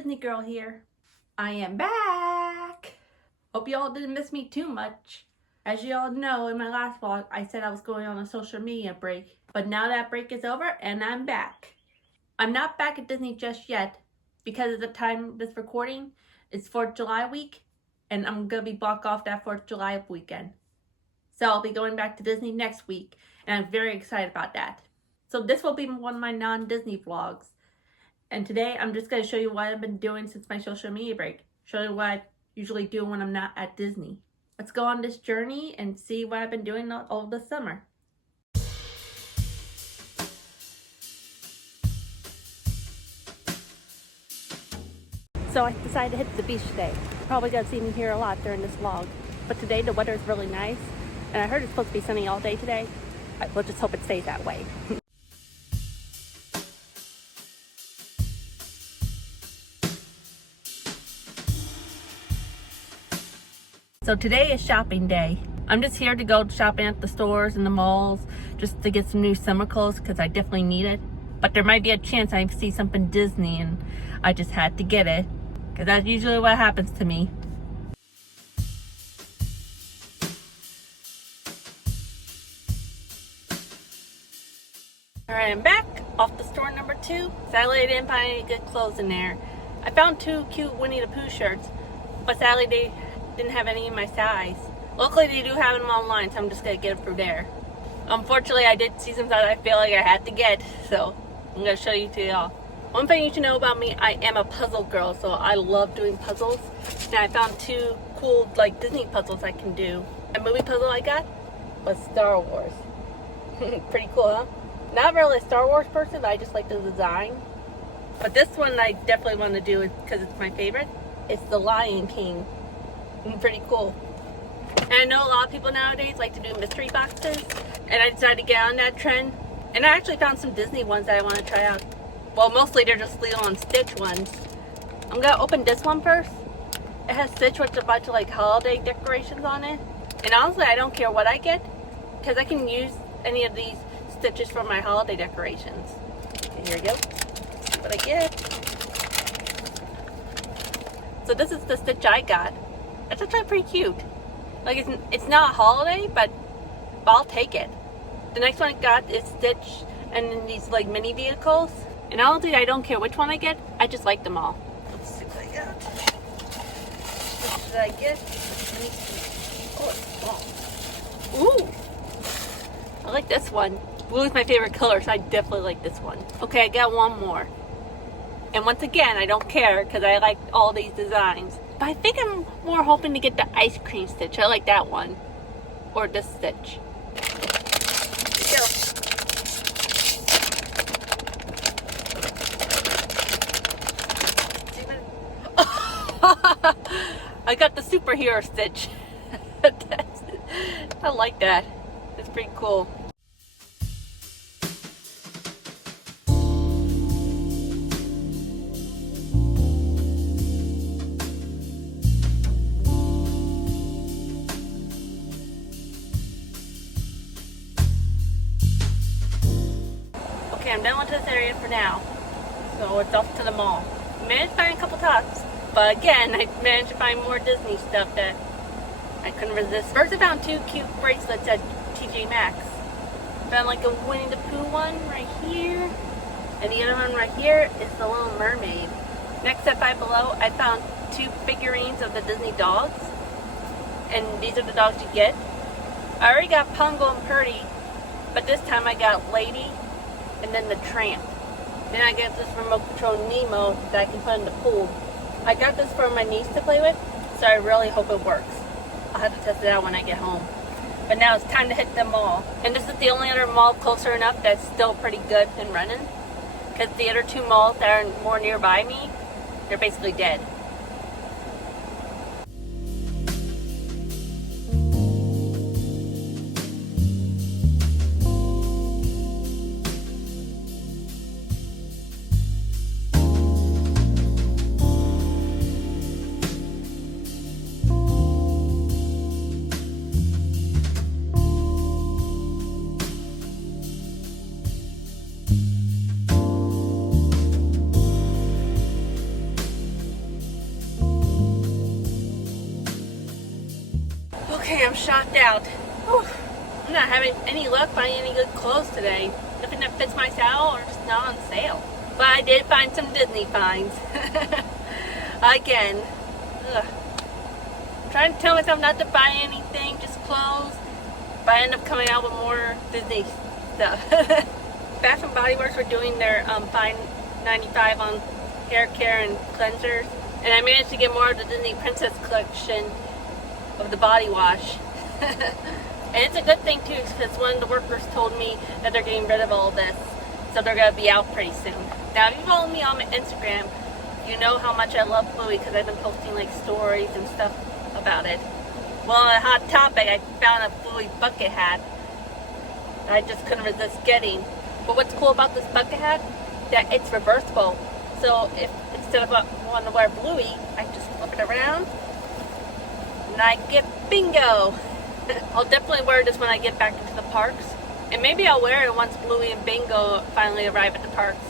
Disney girl here. I am back! Hope you all didn't miss me too much. As you all know, in my last vlog, I said I was going on a social media break. But now that break is over and I'm back. I'm not back at Disney just yet because at the time of this recording, it's 4th of July week and I'm going to be blocked off that 4th of July weekend. So I'll be going back to Disney next week and I'm very excited about that. So this will be one of my non-Disney vlogs. And today I'm just going to show you what I've been doing since my social media break. Show you what I usually do when I'm not at Disney. Let's go on this journey and see what I've been doing all this summer. So I decided to hit the beach today. You're probably going to see me here a lot during this vlog. But today the weather is really nice. And I heard it's supposed to be sunny all day today. We'll just hope it stays that way. So today is shopping day. I'm just here to go shopping at the stores and the malls just to get some new summer clothes because I definitely need it. But there might be a chance I see something Disney and I just had to get it because that's usually what happens to me. Alright, I'm back off the store number 2. Sadly I didn't find any good clothes in there. I found 2 cute Winnie the Pooh shirts, but sadly they didn't have any in my size. Luckily they do have them online, so I'm just gonna get them through there. Unfortunately I did see some that I feel like I had to get, so I'm gonna show you to y'all. One thing you should know about me, I am a puzzle girl, so I love doing puzzles. And I found 2 cool like Disney puzzles I can do. A movie puzzle I got was Star Wars. Pretty cool, huh? Not really a Star Wars person, I just like the design. But this one I definitely want to do because it's my favorite. It's the Lion King. Pretty cool. And I know a lot of people nowadays like to do mystery boxes, and I decided to get on that trend. And I actually found some Disney ones that I want to try out. Well, mostly they're just Lilo and Stitch ones. I'm gonna open this one first. It has Stitch with a bunch of like holiday decorations on it. And honestly, I don't care what I get because I can use any of these stitches from my holiday decorations. Okay, here we go. Let's see what I get. So this is the Stitch I got. It's actually pretty cute. Like it's not a holiday, but I'll take it. The next one I got is Stitch and then these like mini vehicles. And honestly, I don't care which one I get. I just like them all. Let's see what I got. What did I get? Oh, it's small. Ooh. I like this one. Blue is my favorite color, so I definitely like this one. Okay, I got one more. And once again, I don't care because I like all these designs. But I think I'm more hoping to get the ice cream Stitch. I like that one. Or this Stitch. Here we go. I got the superhero Stitch. I like that. It's pretty cool. Okay, I'm done with this area for now, so it's off to the mall. I managed to find a couple tops, but again, I managed to find more Disney stuff that I couldn't resist. First, I found 2 cute bracelets at TJ Maxx. I found like a Winnie the Pooh one right here, and the other one right here is the Little Mermaid. Next at Five Below, I found 2 figurines of the Disney dogs, and these are the dogs you get. I already got Pongo and Purdy, but this time I got Lady and then the Tramp. Then I got this remote control Nemo that I can put in the pool. I got this for my niece to play with, so I really hope it works. I'll have to test it out when I get home. But now it's time to hit the mall. And this is the only other mall closer enough that's still pretty good and running. Because the other 2 malls that are more nearby me, they're basically dead. Okay, I'm shocked out. Whew. I'm not having any luck finding any good clothes today. Nothing that fits my style or just not on sale. But I did find some Disney finds. Again. Ugh. I'm trying to tell myself not to buy anything, just clothes. But I end up coming out with more Disney stuff. Bath and Body Works were doing their Fine 95 on hair care and cleansers. And I managed to get more of the Disney Princess collection of the body wash. And it's a good thing too, because one of the workers told me that they're getting rid of all this, so they're going to be out pretty soon. Now if you follow me on my Instagram, you know how much I love Bluey, because I've been posting like stories and stuff about it. Well, on a hot topic, I found a Bluey bucket hat that I just couldn't resist getting. But what's cool about this bucket hat, that it's reversible. So if instead of wanting to wear Bluey, I just flip it around and I get bingo. I'll definitely wear this when I get back into the parks. And maybe I'll wear it once Bluey and Bingo finally arrive at the parks.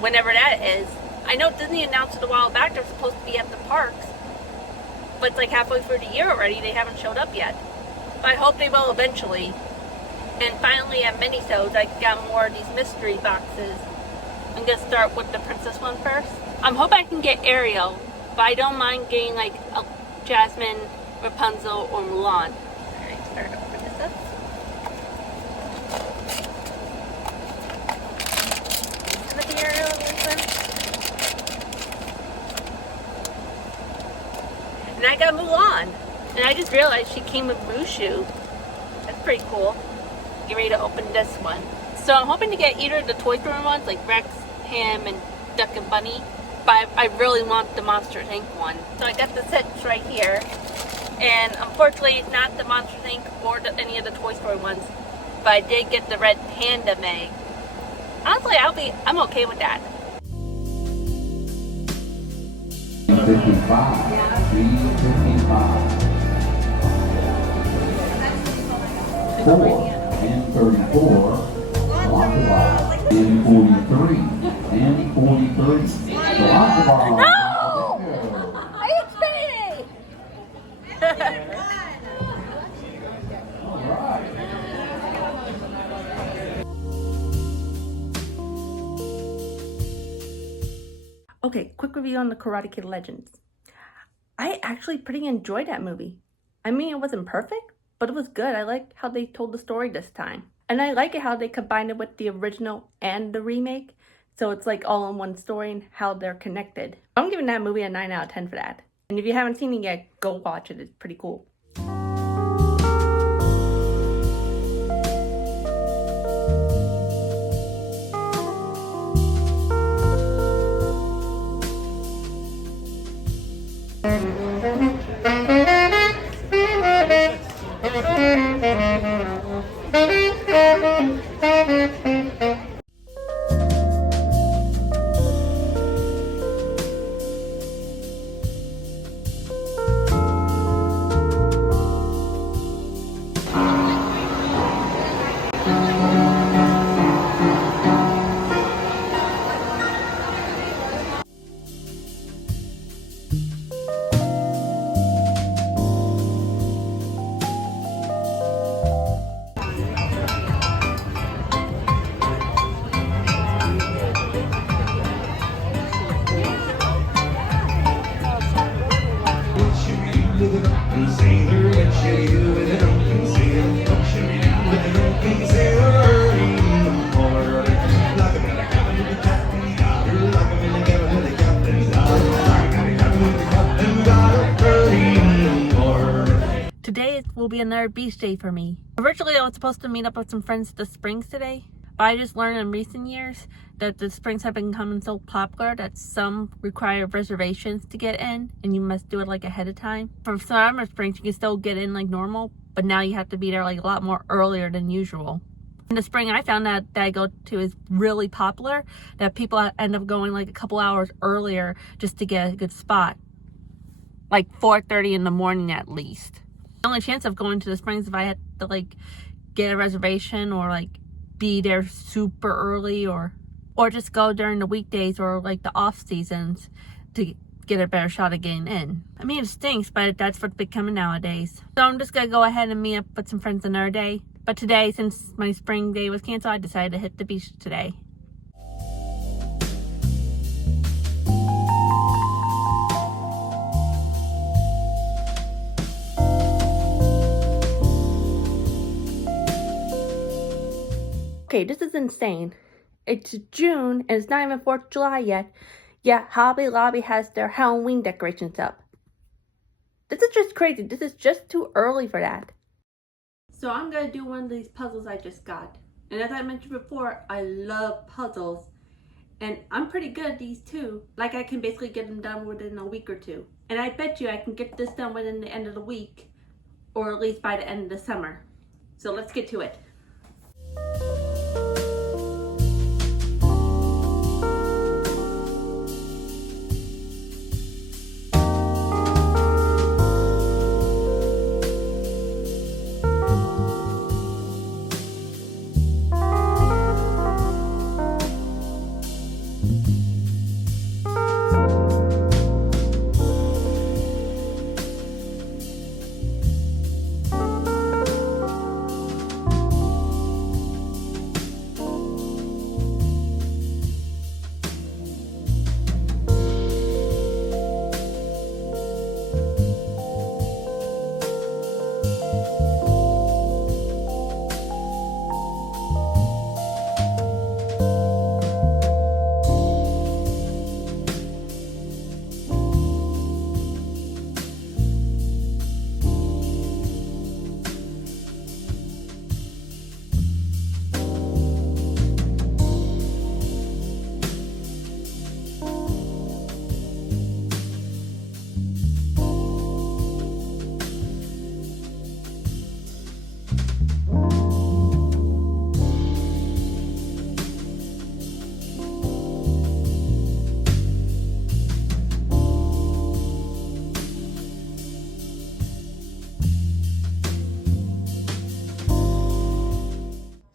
Whenever that is. I know Disney announced it a while back they're supposed to be at the parks. But it's like halfway through the year already, they haven't showed up yet. But I hope they will eventually. And finally at Minisodes, I got more of these mystery boxes. I'm going to start with the princess one first. I'm hoping I can get Ariel, but I don't mind getting like a Jasmine, Rapunzel, or Mulan. Alright, start to open this up. Look at Ariel in this one. And I got Mulan. And I just realized she came with Mushu. That's pretty cool. Get ready to open this one. So I'm hoping to get either of the Toy Story ones, like Rex, Ham, and Duck and Bunny. But I really want the Monsters Inc. one. So I got the sets right here. And unfortunately, it's not the Monsters Inc. or any of the Toy Story ones. But I did get the red Panda Meg. Honestly, I'm okay with that. 55, 4 and 34, Lockable in 43 and 43. So Lockable. No! Are you kidding me? All right. Okay, quick review on the Karate Kid Legends. I actually pretty enjoyed that movie. I mean, it wasn't perfect, but it was good. I liked how they told the story this time. And I like it how they combined it with the original and the remake. So it's like all in one story and how they're connected. I'm giving that movie a 9 out of 10 for that. And if you haven't seen it yet, go watch it. It's pretty cool. Today will be another beach day for me. Originally, I was supposed to meet up with some friends at the Springs today, but I just learned in recent years that the Springs have been becoming so popular that some require reservations to get in, and you must do it like ahead of time. For Summer Springs, you can still get in like normal, but now you have to be there like a lot more earlier than usual. In the spring, I found that I go to is really popular, that people end up going like a couple hours earlier just to get a good spot. Like 4:30 in the morning at least. The only chance of going to the Springs if I had to like get a reservation or like be there super early or just go during the weekdays or like the off seasons to get a better shot of getting in. I mean, it stinks, but that's what's becoming nowadays. So I'm just gonna go ahead and meet up with some friends another day. But today, since my spring day was canceled, I decided to hit the beach today. Okay, this is insane. It's June and it's not even 4th of July yet. Yet Hobby Lobby has their Halloween decorations up. This is just crazy. This is just too early for that. So I'm going to do one of these puzzles I just got. And as I mentioned before, I love puzzles. And I'm pretty good at these too. Like I can basically get them done within a week or two. And I bet you I can get this done within the end of the week. Or at least by the end of the summer. So let's get to it.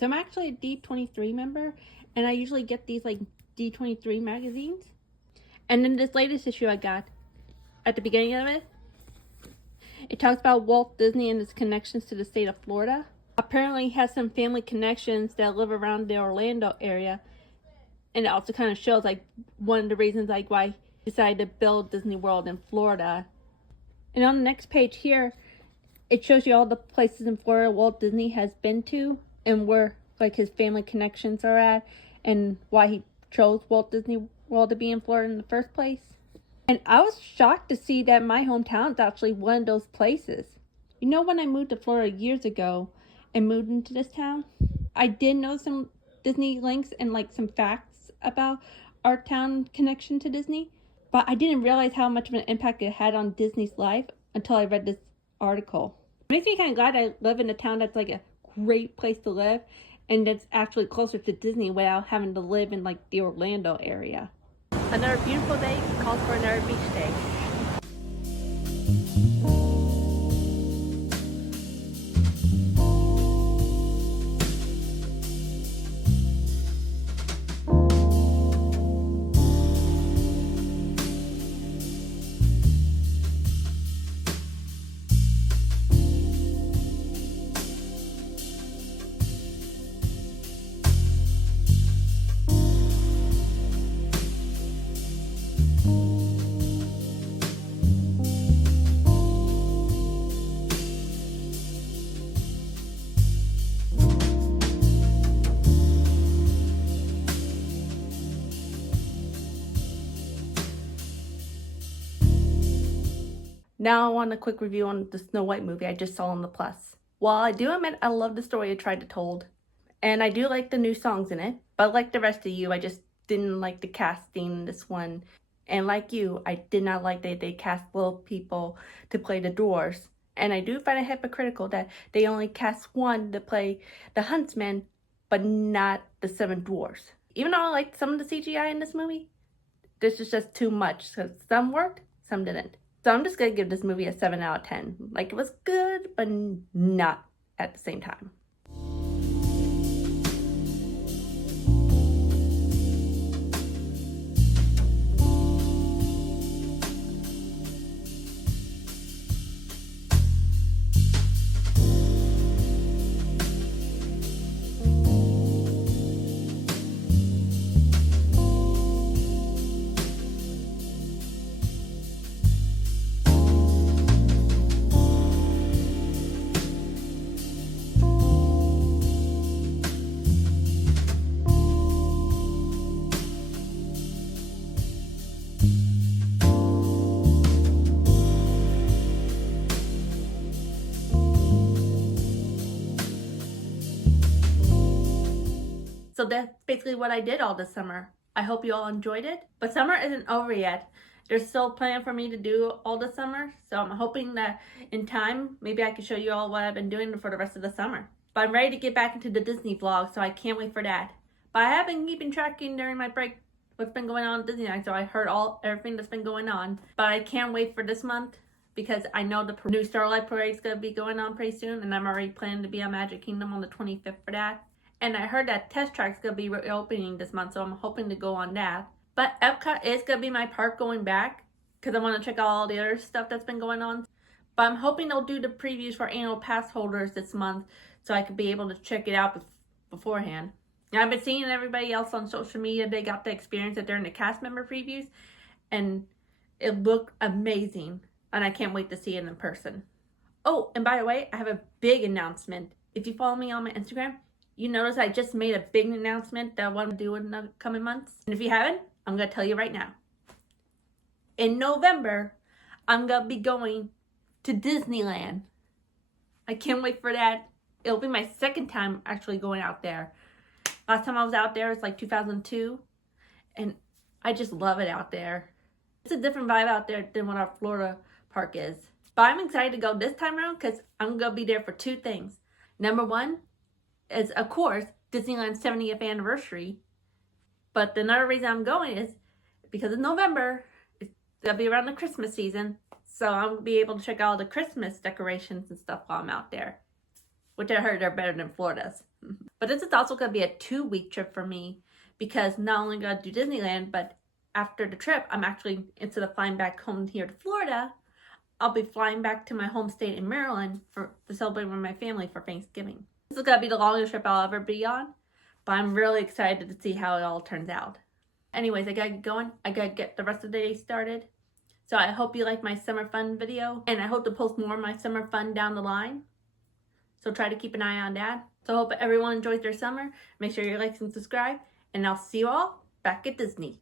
So I'm actually a D23 member, and I usually get these like D23 magazines. And then this latest issue I got, at the beginning of it, it talks about Walt Disney and his connections to the state of Florida. Apparently he has some family connections that live around the Orlando area. And it also kind of shows like one of the reasons like why he decided to build Disney World in Florida. And on the next page here, it shows you all the places in Florida Walt Disney has been to and where like his family connections are at and why he chose Walt Disney World to be in Florida in the first place. And I was shocked to see that my hometown is actually one of those places. You know, when I moved to Florida years ago and moved into this town, I did know some Disney links and like some facts about our town connection to Disney, but I didn't realize how much of an impact it had on Disney's life until I read this article. It makes me kind of glad I live in a town that's like a great place to live and that's actually closer to Disney without having to live in like the Orlando area. Another beautiful day calls for another beach day. Now I want a quick review on the Snow White movie I just saw on the Plus. While I do admit I love the story it tried to told, and I do like the new songs in it, but like the rest of you, I just didn't like the casting in this one. And like you, I did not like that they cast little people to play the dwarves. And I do find it hypocritical that they only cast one to play the huntsman, but not the 7 dwarves. Even though I liked some of the CGI in this movie, this is just too much. So some worked, some didn't. So I'm just going to give this movie a 7 out of 10. Like, it was good, but not at the same time. So that's basically what I did all this summer. I hope you all enjoyed it. But summer isn't over yet. There's still plenty for me to do all the summer. So I'm hoping that in time, maybe I can show you all what I've been doing for the rest of the summer. But I'm ready to get back into the Disney vlog, so I can't wait for that. But I have been keeping tracking during my break what's been going on at Disneyland, so I heard everything that's been going on. But I can't wait for this month because I know the new Starlight Parade is going to be going on pretty soon, and I'm already planning to be on Magic Kingdom on the 25th for that. And I heard that Test Track's going to be reopening this month, so I'm hoping to go on that. But Epcot is going to be my park going back because I want to check out all the other stuff that's been going on. But I'm hoping they'll do the previews for annual pass holders this month so I could be able to check it out beforehand. Now, I've been seeing everybody else on social media, they got to experience it during the cast member previews, and it looked amazing, and I can't wait to see it in person. Oh, and by the way, I have a big announcement. If you follow me on my Instagram, you notice I just made a big announcement that I want to do in the coming months. And if you haven't, I'm going to tell you right now. In November, I'm going to be going to Disneyland. I can't wait for that. It'll be my second time actually going out there. Last time I was out there was like 2002, and I just love it out there. It's a different vibe out there than what our Florida park is. But I'm excited to go this time around because I'm going to be there for two things. Number one is, of course, Disneyland's 70th anniversary. But another reason I'm going is because in November, it's going to be around the Christmas season. So I'm going to be able to check out all the Christmas decorations and stuff while I'm out there, which I heard are better than Florida's. But this is also going to be a 2-week trip for me because not only going to do Disneyland, but after the trip, I'm actually, instead of flying back home here to Florida, I'll be flying back to my home state in Maryland to celebrate with my family for Thanksgiving. This is going to be the longest trip I'll ever be on, but I'm really excited to see how it all turns out. Anyways, I got to get going. I got to get the rest of the day started. So I hope you like my summer fun video, and I hope to post more of my summer fun down the line. So try to keep an eye on that. So I hope everyone enjoys their summer. Make sure you like and subscribe. And I'll see you all back at Disney.